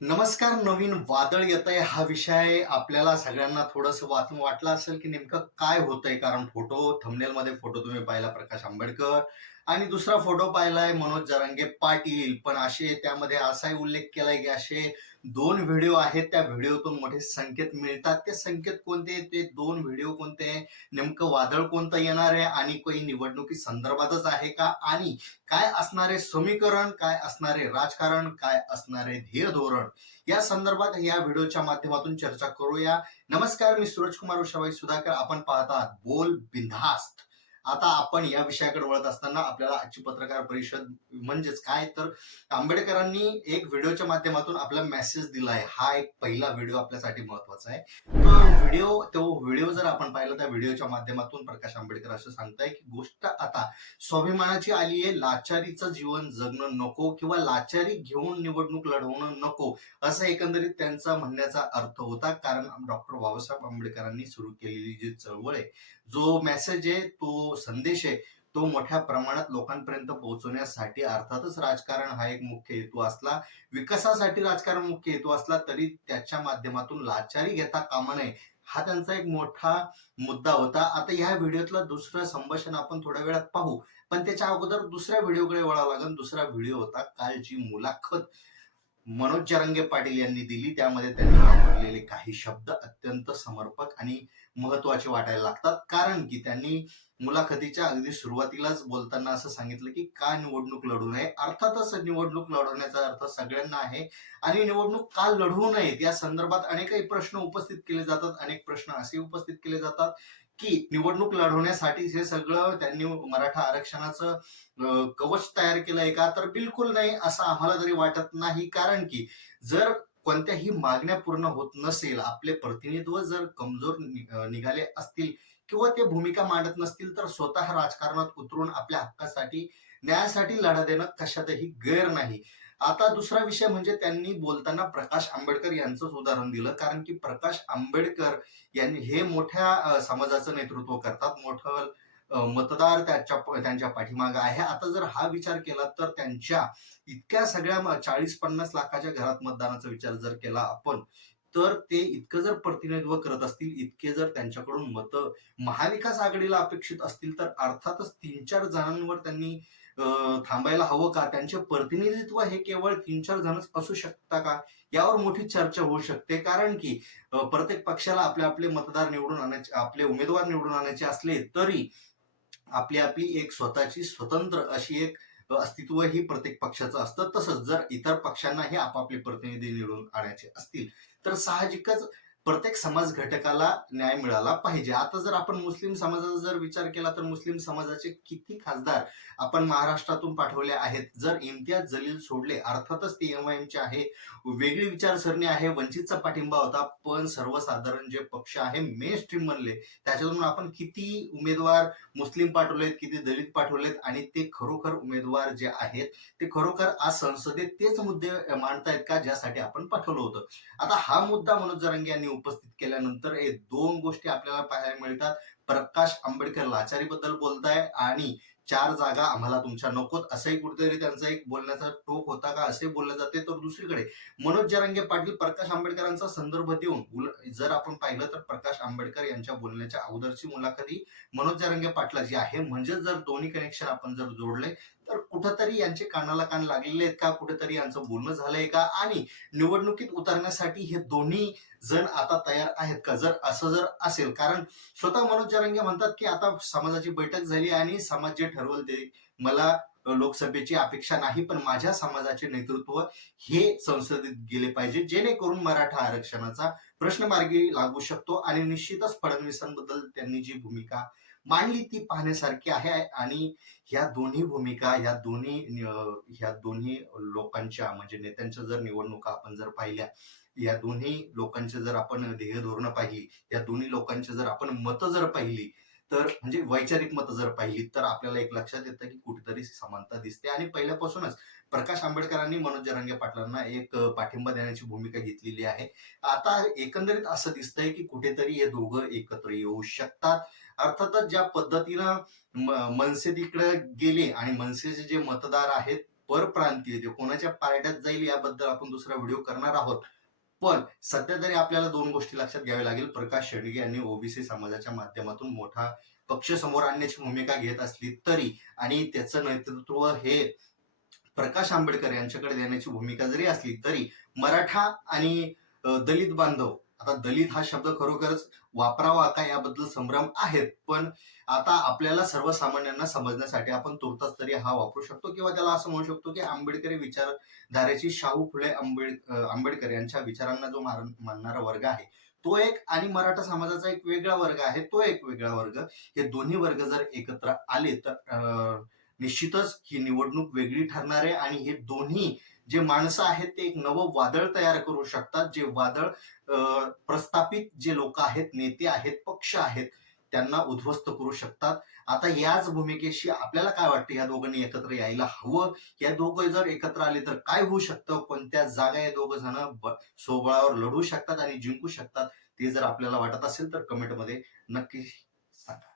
नमस्कार. नवीन वादळ येतंय हा विषय आपल्याला सगळ्यांना थोडंसं वाचून वाटलं असेल की नेमकं काय होतंय. कारण थंबनेलमध्ये फोटो तुम्ही पाहिला प्रकाश आंबेडकर आणि दुसरा फोटो पाहिलाय मनोज जरांगे पाटील. पण असे त्यामध्ये असाही उल्लेख केलाय की असे दोन व्हिडिओ आहेत, त्या व्हिडिओतून मोठे संकेत मिळतात. ते संकेत कोणते, ते दोन व्हिडिओ कोणते, नेमकं वादळ कोणतं येणार आहे आणि काही निवडणुकी संदर्भातच आहे का, आणि काय असणारे समीकरण, काय असणारे राजकारण, काय असणारे ध्येय धोरण, या संदर्भात या व्हिडिओच्या माध्यमातून चर्चा करूया. नमस्कार, मी सूरजकुमार उषाबाई सुधाकर. आपण पाहतात बोल बिनधास्त. आता आपण या विषयाकडे वळत असताना आपल्याला आजची पत्रकार परिषद म्हणजेच काय तर आंबेडकरांनी एक व्हिडिओच्या माध्यमातून आपला मेसेज दिलाय. हा एक पहिला व्हिडिओ आपल्यासाठी महत्वाचा आहे. तो व्हिडिओ जर आपण पाहिला, त्या व्हिडिओच्या माध्यमातून प्रकाश आंबेडकर असं सांगताय की गोष्ट आता स्वाभिमानाची आली आहे. लाचारीचं जीवन जगणं नको किंवा लाचारी घेऊन निवडणूक लढवणं नको, असं एकंदरीत त्यांचा म्हणण्याचा अर्थ होता. कारण डॉक्टर बाबासाहेब आंबेडकरांनी सुरू केलेली जी चळवळ आहे, जो मेसेज आहे, तो संदेश आहे, तो मोठ्या प्रमाणात लोकांपर्यंत पोहोचवण्यासाठी अर्थातच राजकारण हा एक मुख्य हेतू असला, विकासासाठी राजकारण मुख्य हेतू असला, तरी त्याच्या माध्यमातून लाचारी घेता कामा नये, हा त्यांचा एक मोठा मुद्दा होता. आता ह्या व्हिडिओतलं दुसरं संभाषण आपण थोड्या वेळात पाहू, पण त्याच्या अगोदर दुसऱ्या व्हिडिओकडे वळावं लागेल. दुसरा व्हिडिओ होता काल जी मुलाखत मनोज जरांगे पाटील यांनी दिली, त्यामध्ये त्यांनी वापरलेले काही शब्द अत्यंत समर्पक आणि महत्वाचे वाटायला लागतात. कारण की त्यांनी मुलाखतीच्या अगदी सुरुवातीलाच बोलताना असं सांगितलं की का निवडणूक लढू नये. अर्थातच निवडणूक लढवण्याचा अर्थ सगळ्यांना आहे आणि निवडणूक का लढवू नयेत या संदर्भात अनेकही प्रश्न उपस्थित केले जातात. अनेक प्रश्न असे उपस्थित केले जातात की निवडणूक लढवण्यासाठी हे सगळं त्यांनी मराठा आरक्षणाचं कवच तयार केलंय का, तर बिलकुल नाही, असं आम्हाला तरी वाटत नाही. कारण की जर कोणत्याही मागण्या पूर्ण होत नसेल, आपले प्रतिनिधित्व जर कमजोर निघाले असतील किंवा ते भूमिका मांडत नसतील, तर स्वतः राजकारणात उतरून आपल्या हक्कासाठी, न्यायासाठी लढा देणं कशातही गैर नाही. आता दुसरा विषय म्हणजे त्यांनी बोलताना प्रकाश आंबेडकर यांचंच उदाहरण दिलं. कारण की प्रकाश आंबेडकर यांनी हे मोठ्या समाजाचं नेतृत्व करतात. मोठं मतदार त्यांच्या पाठीमागे आहे. आता जर हा विचार केला तर त्यांच्या इतक्या सगळ्या 40-50 लाखाच्या घरात मतदानाचा विचार जर केला आपण, तर ते इतकं जर प्रतिनिधित्व करत असतील, इतके जर त्यांच्याकडून मतं महाविकास आघाडीला अपेक्षित असतील, तर अर्थातच 3-4 जणांवर त्यांनी थांबायला हवं का? त्यांचे प्रतिनिधित्व हे केवळ 3-4 जणच असू शकता का? यावर मोठी चर्चा होऊ शकते. कारण की प्रत्येक पक्षाला आपले आपले मतदार निवडून आणायचे, आपले उमेदवार निवडून आणायचे असले तरी आपली आपली एक स्वतःची स्वतंत्र अशी एक अस्तित्व ही प्रत्येक पक्षाचं असतं. तसंच जर इतर पक्षांनाही आपापले प्रतिनिधी निवडून आणायचे असतील, तर साहजिकच प्रत्येक समाज घटकाला न्याय मिळाला पाहिजे. आता जर आपण मुस्लिम समाजाचा जर विचार केला, तर मुस्लिम समाजाचे किती खासदार आपण महाराष्ट्रातून पाठवले आहेत. जर इम्तियाज जलील सोडले, अर्थातच ते एमआयएमचे आहे, वेगळी विचारसरणी आहे, वंचितचा पाठिंबा होता, पण सर्वसाधारण जे पक्ष आहे मेन स्ट्रीम बनले, त्याच्यातून आपण किती उमेदवार मुस्लिम पाठवलेत, किती दलित पाठवलेत, आणि ते खरोखर उमेदवार जे आहेत ते खरोखर आज संसदेत तेच मुद्दे मांडतायत का ज्यासाठी आपण पाठवलं होतं. आता हा मुद्दा मनोज जरांगे यांनी उपस्थित केल्यानंतर हे दोन गोष्टी आपल्याला पाहायला मिळतात. प्रकाश आंबेडकर लाचारीबद्दल बोलताय आणि 4 जागा आम्हाला तुमच्या नकोत, असंही कुठेतरी त्यांचा एक बोलण्याचा टोक होता का, असे बोलले जाते. तर दुसरीकडे मनोज जरांगे पाटील प्रकाश आंबेडकरांचा संदर्भ देऊन जर आपण पाहिलं, तर प्रकाश आंबेडकर यांच्या बोलण्याच्या अगोदरची मुलाखत ही मनोज जरांगे पाटलाची आहे. म्हणजे जर दोन्ही कनेक्शन आपण जर जोडले, तर कुठंतरी यांचे कानाला कान लागलेले आहेत का, कुठेतरी यांचं बोलणं झालंय का, आणि निवडणुकीत उतरण्यासाठी हे दोन्ही जण आता तयार आहेत का, जर असं जर असेल. कारण स्वतः मनोज जरांगे म्हणतात की आता समाजाची बैठक झाली आणि समाज जे ठरवल ते, मला लोकसभेची अपेक्षा नाही, पण माझ्या समाजाचे नेतृत्व हे संसदेत गेले पाहिजे, जेणेकरून मराठा आरक्षणाचा प्रश्न मार्गी लागू शकतो. आणि निश्चितच फडणवीसांबद्दल त्यांनी जी भूमिका मांडली ती पाहण्यासारखी आहे. आणि ह्या दोन्ही भूमिका, ह्या दोन्ही लोकांच्या म्हणजे नेत्यांच्या जर निवडणुका आपण जर पाहिल्या, या दोन्ही लोकांचे जर आपण ध्येय धोरणं पाहिली, या दोन्ही लोकांचे जर आपण मतं जर पाहिली, तर म्हणजे वैचारिक मतं जर पाहिली, तर आपल्याला एक लक्षात येतं की कुठेतरी समानता दिसते. आणि पहिल्यापासूनच प्रकाश आंबेडकरांनी मनोज जरांगे पाटलांना एक पाठिंबा देण्याची भूमिका घेतलेली आहे. आता एकंदरीत असं दिसतंय की कुठेतरी हे दोघं एकत्र येऊ शकतात. अर्थातच ज्या पद्धतीनं मनसे तिकडे गेले आणि मनसेचे जे मतदार आहेत परप्रांतीय ते कोणाच्या पारड्यात जाईल याबद्दल आपण दुसरा व्हिडिओ करणार आहोत. पण सध्या तरी आपल्याला 2 गोष्टी लक्षात घ्याव्या लागेल. प्रकाश शेंडगे यांनी ओबीसी समाजाच्या माध्यमातून मोठा पक्ष समोर आणण्याची भूमिका घेत असली तरी आणि त्याचं नेतृत्व हे प्रकाश आंबेडकर यांच्याकडे देण्याची भूमिका जरी असली तरी मराठा आणि दलित बांधव, आता दलित हा शब्द खरोखरच वापरावा का याबद्दल संभ्रम आहेत, पण आता आपल्याला सर्वसामान्यांना समजण्यासाठी आपण तुर्तास तरी हा वापरू शकतो किंवा त्याला असं म्हणू शकतो की आंबेडकरी विचारधारेची शाहू फुले आंबेडकर यांच्या विचारांना जो मानणारा वर्ग आहे तो एक, आणि मराठा समाजाचा एक वेगळा वर्ग आहे तो एक वेगळा वर्ग. हे दोन्ही वर्ग जर एकत्र आले तर निश्चितच ही निवडणूक वेगळी ठरणार आहे आणि हे दोन्ही जे माणसं आहेत ते एक नवं वादळ तयार करू शकतात. जे वादळ प्रस्थापित जे लोक आहेत, नेते आहेत, पक्ष आहेत, त्यांना उद्ध्वस्त करू शकतात. आता याच भूमिकेशी आपल्याला काय वाटतं, या दोघांनी एकत्र यायला हवं? या दोघं जर एकत्र आले तर काय होऊ शकतं? कोणत्या जागा या दोघं जण स्वबळावर लढू शकतात आणि जिंकू शकतात? ते जर आपल्याला वाटत असेल तर कमेंटमध्ये नक्की सांगा.